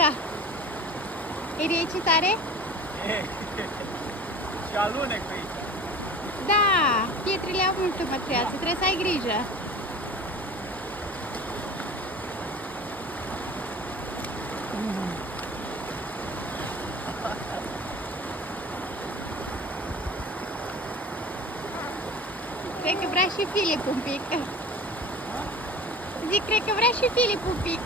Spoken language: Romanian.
Da. E ce tare? Și alunec pe aici. Da, pietrele au multă mătreață, trebuie să ai grijă. Cred că vrea și Filip un pic. Zic, cred că vrea și Filip un pic.